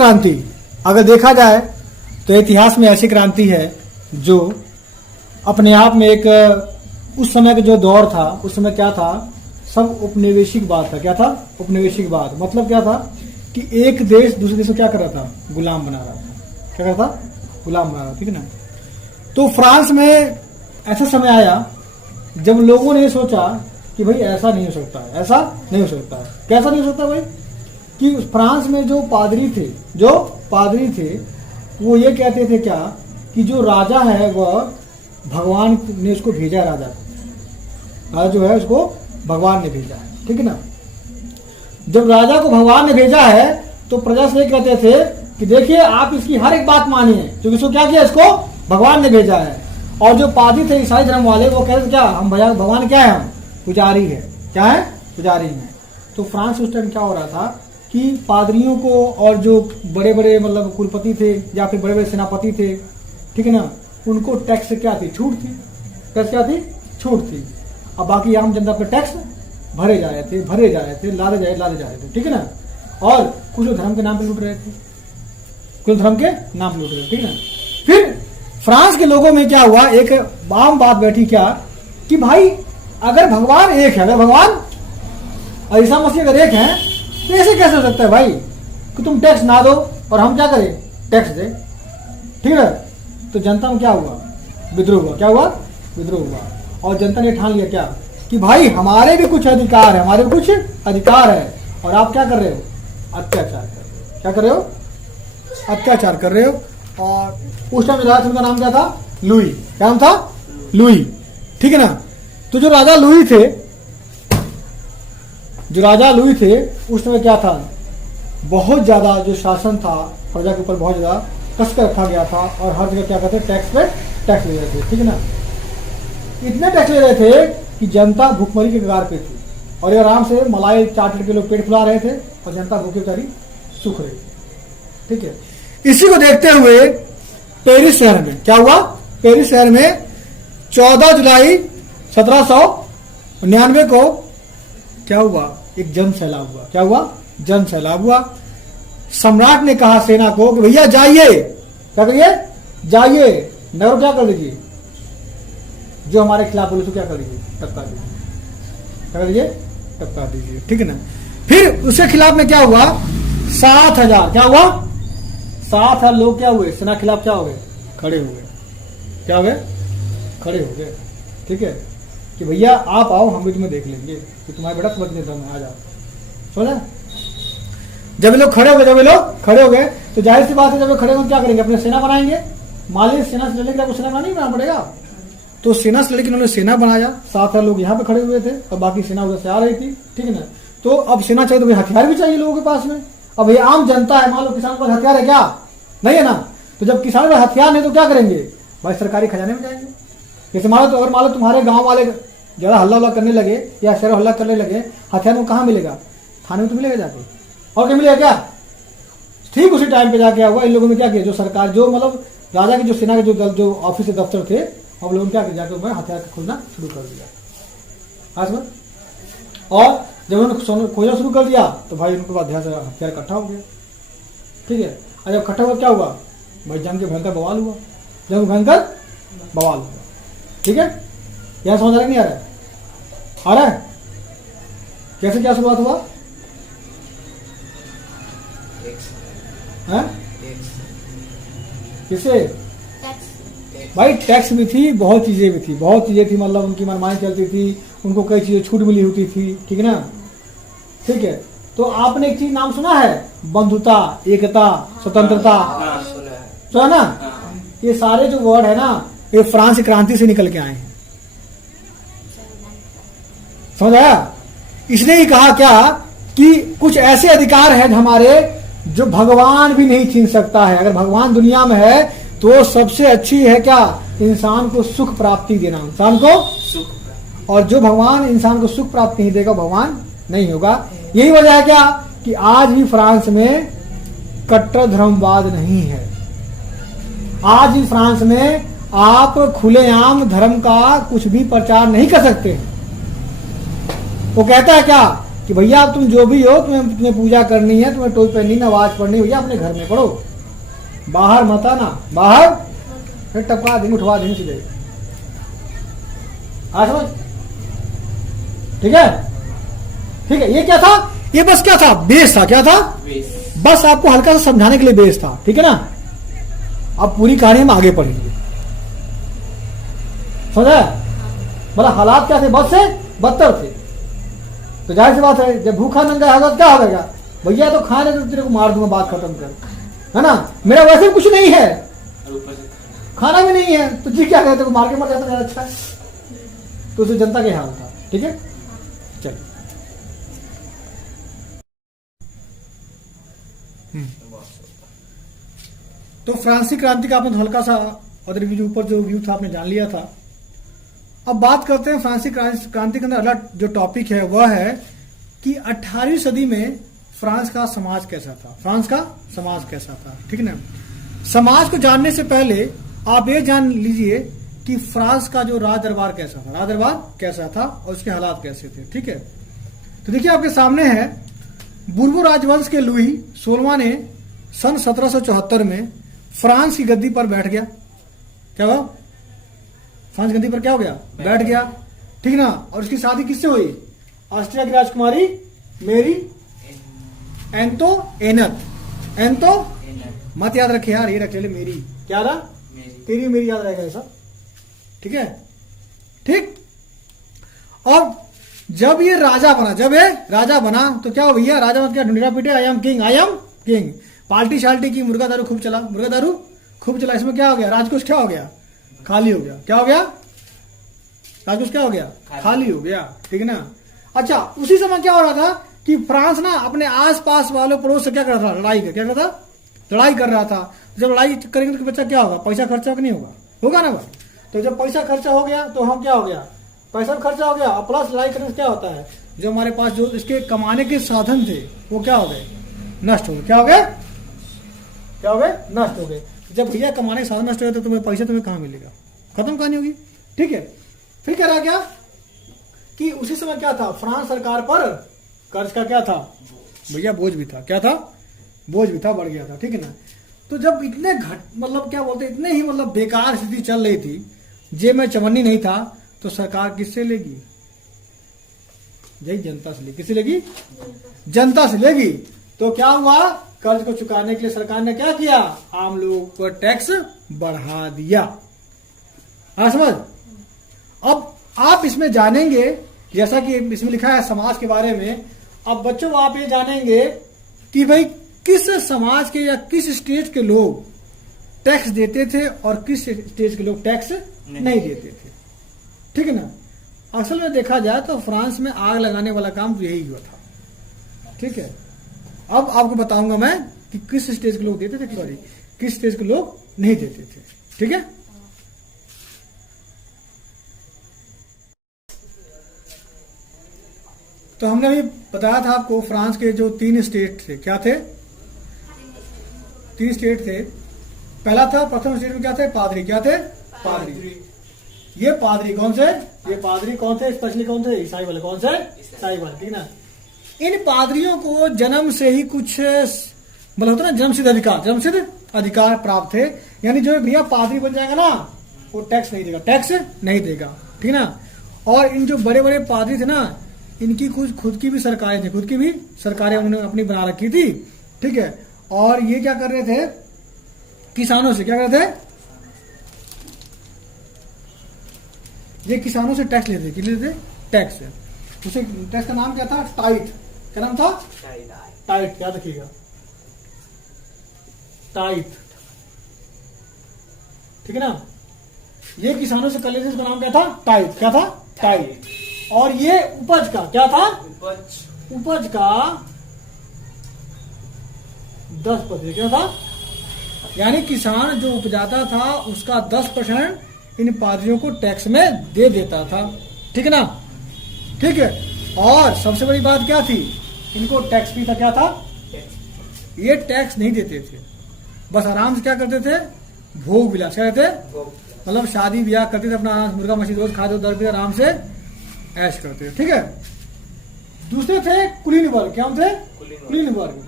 क्रांति अगर देखा जाए तो इतिहास में ऐसी क्रांति है जो अपने आप में एक, उस समय का जो दौर था, उस समय क्या था, सब उपनिवेशिकवाद था। क्या था? उपनिवेशिकवाद। मतलब क्या था कि एक देश दूसरे देश को क्या कर रहा था? गुलाम बना रहा था। क्या कर रहा था? गुलाम बना रहा था। ठीक है ना। तो फ्रांस में ऐसा समय आया जब लोगों ने सोचा कि भाई ऐसा नहीं हो सकता है, ऐसा नहीं हो सकता है। कैसा नहीं हो सकता भाई? कि फ्रांस में जो पादरी थे वो ये कहते थे क्या कि जो राजा है वह भगवान ने उसको भेजा, राजा जो है उसको भगवान ने भेजा है। ठीक है ना। जब राजा को भगवान ने भेजा है तो प्रजा से कहते थे कि देखिए आप इसकी हर एक बात मानिए, क्योंकि इसको क्या किया? इसको भगवान ने भेजा है। और जो पादी थे ईसाई धर्म वाले वो कहते थे क्या? हम भगवान क्या है? हम पुजारी है। क्या है? पुजारी है। तो फ्रांस उस टाइम क्या हो रहा था कि पादरियों को और जो बड़े बड़े मतलब कुलपति थे या फिर बड़े बड़े सेनापति थे, ठीक है ना, उनको टैक्स से क्या थी? छूट थी। टैक्स क्या थी? छूट थी। अब बाकी आम जनता पर टैक्स भरे जा रहे थे, लादे जा रहे थे। ठीक है ना। और कुछ लोग धर्म के नाम पे लूट रहे थे, कुछ धर्म के नाम पे लूट रहे थे। ठीक है ना। फिर फ्रांस के लोगों में क्या हुआ, एक आम बात बैठी क्या कि भाई अगर भगवान एक है, अगर भगवान और ईसा मसीह अगर एक है तो ऐसे कैसे हो सकता है भाई कि तुम टैक्स ना दो और हम क्या करें? टैक्स दे। ठीक है। तो जनता में क्या हुआ? विद्रोह हुआ। क्या हुआ? विद्रोह हुआ। और जनता ने ठान लिया क्या कि भाई हमारे भी कुछ अधिकार है, हमारे भी कुछ अधिकार है, और आप क्या कर रहे हो? अत्याचार कर रहे हो। क्या कर रहे हो? अत्याचार कर रहे हो। और उस टाइम राजा उनका नाम क्या था? लुई। क्या नाम था? लुई। ठीक है ना। तो जो राजा लुई थे उस समय क्या था? बहुत ज्यादा जो शासन था प्रजा के ऊपर बहुत ज्यादा कस कर रखा गया था, और हर जगह क्या करते? टैक्स पे टैक्स ले रहे थे। ठीक है ना। इतने टैक्स ले रहे थे कि जनता भूखमरी के कगार पे थी, और ये आराम से मलाई चाट के लोग पेट फुला रहे थे और जनता भूखे बेचारी सूख रही थी। ठीक है। इसी को देखते हुए पेरिस शहर में क्या हुआ? पेरिस शहर में 14 जुलाई 1799 को क्या हुआ? एक जन सैलाब हुआ। क्या हुआ? जन सैलाब हुआ। सम्राट ने कहा सेना को कि भैया जाइए, क्या करिए? जाइए, नगर क्या कर लीजिए, जो हमारे खिलाफ बोले तो क्या कर लीजिए? टपका दीजिए। क्या करिए? टपका दीजिए। ठीक है ना। फिर उसके खिलाफ में क्या हुआ? 7,000 क्या हुआ? 7,000 लोग क्या हुए? सेना के खिलाफ क्या हो गए? खड़े हो गए। क्या हो गए? खड़े हो गए। ठीक है। कि भैया आप आओ, हम भी तुम्हें देख लेंगे कि तुम्हारे बेटा समझ नहीं था, आ जाओ। समझा? जब ये लोग खड़े हो गए तो जाहिर सी बात है, जब ये खड़े हो क्या करेंगे? अपने सेना बनाएंगे। मान लीजिए सेना से लड़ने के लिए आपको सेना बनानी बनाना पड़ेगा। तो सेना से लड़के उन्होंने सेना बनाया। 7,000 लोग यहाँ पे खड़े हुए थे और बाकी सेना उधर से आ रही थी। ठीक है ना। तो अब सेना चाहिए तो भाई हथियार भी चाहिए लोगों के पास में। अब ये आम जनता है, मान लो किसान के पास हथियार है क्या? नहीं है ना। तो जब किसान के पास हथियार नहीं तो क्या करेंगे भाई? सरकारी खजाने में जाएंगे। जैसे मान लो तुम्हारे गाँव वाले ज्यादा हल्ला करने लगे या शहर हल्ला करने लगे, हथियार को कहाँ मिलेगा? थाने में तो मिलेगा जाके, और क्या मिलेगा क्या? ठीक उसी टाइम पे जाके हुआ इन लोगों ने क्या किया, जो सरकार जो मतलब राजा की जो सेना के जो ऑफिस के दफ्तर थे, हम लोगों ने क्या किया, जाके हथियार खोजना शुरू कर दिया। आज और जब उन्होंने खोजना शुरू कर दिया तो भाई उनके बाद हथियार इकट्ठा हो गया। ठीक है। और जब इकट्ठा हुआ क्या हुआ भाई? जंग के भयंकर बवाल हुआ। जंग भयंकर बवाल हुआ। ठीक है। यह समझ आ रहा नहीं आ रहा है? आ रहा है? कैसे क्या शुरुआत हुआ? किसे? भाई टैक्स भी थी, बहुत चीजें भी थी, मतलब उनकी मनमानी चलती थी, उनको कई चीजें छूट मिली होती थी। ठीक है ना। ठीक है। तो आपने एक चीज नाम सुना है? बंधुता, एकता, स्वतंत्रता। सुना ना? ये सारे जो वर्ड है ना, ये फ्रांस की क्रांति से निकल के आए हैं। समझ आया? इसने ही कहा क्या कि कुछ ऐसे अधिकार हैं हमारे जो भगवान भी नहीं छीन सकता है। अगर भगवान दुनिया में है तो सबसे अच्छी है क्या? इंसान को सुख प्राप्ति देना, इंसान को सुख। और जो भगवान इंसान को सुख प्राप्ति नहीं देगा, भगवान नहीं होगा। यही वजह है क्या कि आज भी फ्रांस में कट्टर धर्मवाद नहीं है। आज भी फ्रांस में आप खुलेआम धर्म का कुछ भी प्रचार नहीं कर सकते। वो कहता है क्या कि भैया अब तुम जो भी हो, तुम्हें पूजा करनी है, तुम्हें टोपी पहननी, नमाज पढ़नी, भैया अपने घर में पढ़ो, बाहर मत आना, बाहर फिर टपका देंगे, उठवा देंगे सीधे। आज समझ, ठीक है, ठीक है। ये क्या था, ये बस क्या था, बेस था, क्या था, बस आपको हल्का सा समझाने के लिए बेस था, ठीक है ना। अब पूरी कहानी हम आगे पढ़ेंगे, समझा। मतलब हालात क्या थे, बस से बदतर थे। तो जाहिर सी बात है, जब भूखा नंगा होगा क्या होगा, भैया तो खाने तो तेरे को मार दूंगा, बात खत्म कर, है ना। मेरा वैसे भी कुछ नहीं है, खाना भी नहीं है, तो जी क्या कहते, मार के मर जाता है, अच्छा है। तो उसे जनता के हाल था, ठीक है। चल तो फ्रांसीसी क्रांति का आपने हल्का सा और ऊपर जो व्यू था आपने जान लिया था। अब बात करते हैं फ्रांसीसी क्रांति के अंदर अगला जो टॉपिक है वह है कि 18वीं सदी में फ्रांस का समाज कैसा था, फ्रांस का समाज कैसा था, ठीक है ना। समाज को जानने से पहले आप ये जान लीजिए कि फ्रांस का जो राज दरबार कैसा था, राज दरबार कैसा था और उसके हालात कैसे थे, ठीक है। तो देखिए आपके सामने है, बुर्बो राजवंश के लुई 16वां ने सन 1774 में फ्रांस की गद्दी पर बैठ गया। क्या हुआ, फ्रांस गद्दी पर क्या हो गया, बैठ गया, ठीक ना। और उसकी शादी किससे हुई, ऑस्ट्रिया की राजकुमारी मेरी एंतो मत याद रखे यार, ये रख ले मेरी, क्या रहा, तेरी मेरी याद रहेगा ऐसा, ठीक है, ठीक। और जब ये राजा बना तो क्या हो भैया, राजा मत क्या ढूंढेगा पीटे, आई एम किंग। पार्टी शाल्टी की, मुर्गा दारू खूब चला, इसमें क्या हो गया, राजकोष क्या हो गया, खाली हो गया। क्या हो गया, राजकोष क्या हो गया, खाली हो गया, ठीक है ना। अच्छा, उसी समय क्या हो रहा था कि फ्रांस ना अपने आसपास वालों पड़ोस से क्या कर रहा था, लड़ाई कर रहा था। जब लड़ाई करेंगे तो बच्चा क्या होगा, पैसा खर्चा नहीं होगा ना भाई। तो जब पैसा खर्चा हो गया तो हम क्या हो गया, पैसा खर्चा हो गया, प्लस लड़ाई करने से क्या होता है, जो हमारे पास जो इसके कमाने के साधन थे वो क्या हो गए, नष्ट हो गए। क्या हो गए, नष्ट हो गए। जब भैया कमाने के साधन नष्ट हो गए तो तुम्हें पैसा कहाँ मिलेगा, खत्म कहानी होगी, ठीक है। फिर कह रहा क्या कि उसी समय क्या था, फ्रांस सरकार पर कर्ज का क्या था भैया, बोझ भी था, क्या था, बोझ भी था, बढ़ गया था, ठीक है ना। तो जब इतने इतने ही बेकार स्थिति चल रही थी, जेब में चवन्नी नहीं था, तो सरकार किससे लेगी, जनता से लेगी। किससे लेगी, जनता से लेगी। तो क्या हुआ, कर्ज को चुकाने के लिए सरकार ने क्या किया, आम लोगों पर टैक्स बढ़ा दिया। समझ। अब आप इसमें जानेंगे, जैसा कि इसमें लिखा है समाज के बारे में, अब बच्चों आप ये जानेंगे कि भाई किस समाज के या किस स्टेट के लोग टैक्स देते थे और किस स्टेट के लोग टैक्स नहीं देते थे, ठीक है ना। असल में देखा जाए तो फ्रांस में आग लगाने वाला काम तो यही हुआ था, ठीक है। अब आपको बताऊंगा मैं कि किस स्टेज के लोग देते थे, सॉरी किस स्टेज के लोग नहीं देते थे, ठीक है। तो हमने अभी बताया था आपको फ्रांस के जो 3 स्टेट थे, क्या थे, 3 स्टेट थे। पहला था, प्रथम स्टेट में क्या थे, पादरी, क्या थे, पादरी। ये पादरी कौन थे, स्पेशली कौन थे, ईसाई वाले, कौन से, ईसाई वाले, ठीक ना। इन पादरियों को जन्म से ही कुछ होता ना, जन्मसिद्ध अधिकार प्राप्त थे। यानी जो भैया पादरी बन जाएगा ना, वो टैक्स नहीं देगा, ठीक ना। और इन जो बड़े बड़े पादरी थे ना, इनकी कुछ खुद की भी सरकारें उन्होंने अपनी बना रखी थी, ठीक है। और ये क्या कर रहे थे, किसानों से क्या कर रहे थे, ये किसानों से टैक्स लेते थे, टैक्स। उसे टैक्स का नाम क्या था, टाइट। क्या नाम था, टाइट, याद रखिएगा, टाइट, ठीक है ना। ये किसानों से कर लेते, इसका नाम क्या था, टाइट। क्या था, टाइट। और ये उपज का क्या था, उपज का 10%, क्या था, यानी किसान जो उपजाता था उसका 10% इन पादरियों को टैक्स में दे देता था, ठीक है ना, ठीक है। और सबसे बड़ी बात क्या थी, इनको टैक्स भी था, क्या था, ये टैक्स नहीं देते थे, बस आराम से क्या करते थे, भोग विलास, क्या कहते थे, शादी ब्याह करते थे, अपना मुर्गा मछली रोज खाते, 10 दिन आराम से ऐश करते थे, ठीक है। दूसरे थे कुलीन वर्ग। क्या थे? कुलीन वर्ग।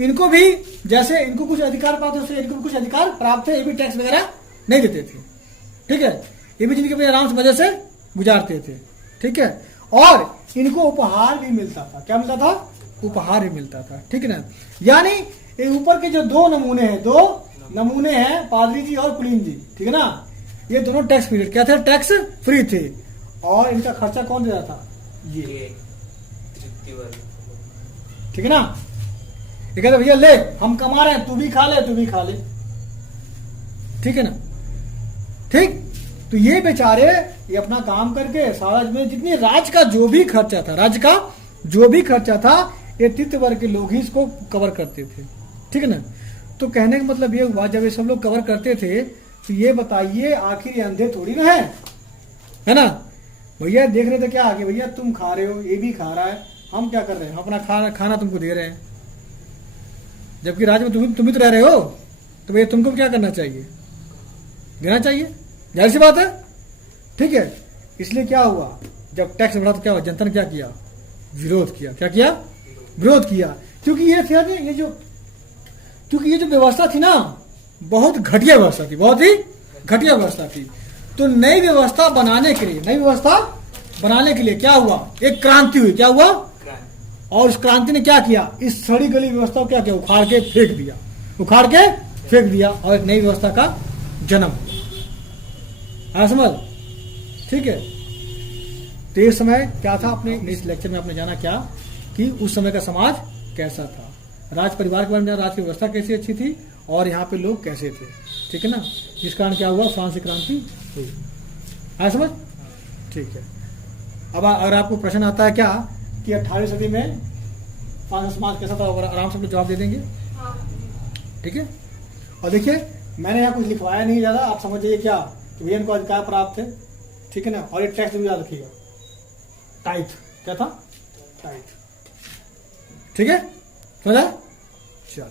इनको भी जैसे इनको कुछ अधिकार प्राप्त थे, इनको भी कुछ अधिकार प्राप्त थे, ये भी टैक्स वगैरह नहीं देते थे। ठीक है, ये भी जिनके आराम से मजे से गुजारते थे। ठीक है, और इनको उपहार भी मिलता था। क्या मिलता था? उपहार भी मिलता था। ठीक है ना। यानी ये ऊपर के जो दो नमूने हैं पादरी जी और कुलीन जी, ठीक है ना, ये दोनों टैक्स फ्री क्या थे? टैक्स फ्री थे। और इनका खर्चा कौन दे रहा था? ये। ठीक है ना। ये कहते भैया ले, हम कमा रहे हैं, तू भी खा ले, तू भी खा ले। ठीक है ना। ठीक, तो ये बेचारे ये अपना काम करके सारा में जितनी राज्य का जो भी खर्चा था ये तृतीय वर्ग के लोग ही इसको कवर करते थे। ठीक है ना। तो कहने का मतलब ये हुआ, जब ये सब लोग कवर करते थे तो ये बताइए आखिर ये अंधे थोड़ी ना है ना। भैया देख रहे थे क्या आगे, भैया तुम खा रहे हो, ये भी खा रहा है, हम क्या कर रहे हैं, हम अपना खाना तुमको दे रहे हैं, जबकि राज्य में तुम भी तो रह रहे हो, तो भैया तुमको क्या करना चाहिए? देना चाहिए, जाहिर सी बात है। ठीक है, इसलिए क्या हुआ, जब टैक्स बढ़ा तो क्या हुआ, जनता ने क्या किया? विरोध किया। क्या किया? विरोध किया। क्योंकि ये जो व्यवस्था थी ना, बहुत घटिया व्यवस्था थी, बहुत ही घटिया व्यवस्था थी। तो नई व्यवस्था बनाने के लिए क्या हुआ? एक क्रांति हुई। क्या हुआ? और उस क्रांति ने क्या किया? इस सड़ी गली व्यवस्था को क्या किया? उखाड़ के फेंक दिया और एक नई व्यवस्था का जन्म आया। समझ? ठीक है। तो इस समय क्या था, अपने इस लेक्चर में आपने जाना क्या कि उस समय का समाज कैसा था, राज परिवार के बारे में, राज की व्यवस्था कैसी अच्छी थी और यहाँ पे लोग कैसे थे। ठीक है ना। जिस कारण क्या हुआ, फ्रांसीसी क्रांति हुई। आया समझ? ठीक है। अब अगर आपको प्रश्न आता है क्या कि 18वीं सदी में फ्रांसीसी समाज कैसा था, आराम से अपने जवाब दे देंगे। ठीक है। और देखिए मैंने यहाँ कुछ लिखवाया नहीं ज्यादा, आप समझ जाइए क्या कि भैया इनको अधिकार प्राप्त थे। ठीक है ना। और ये टैक्स भी याद रखिएगा, टाइथ। क्या था? टाइथ। ठीक है, समझा? चलो।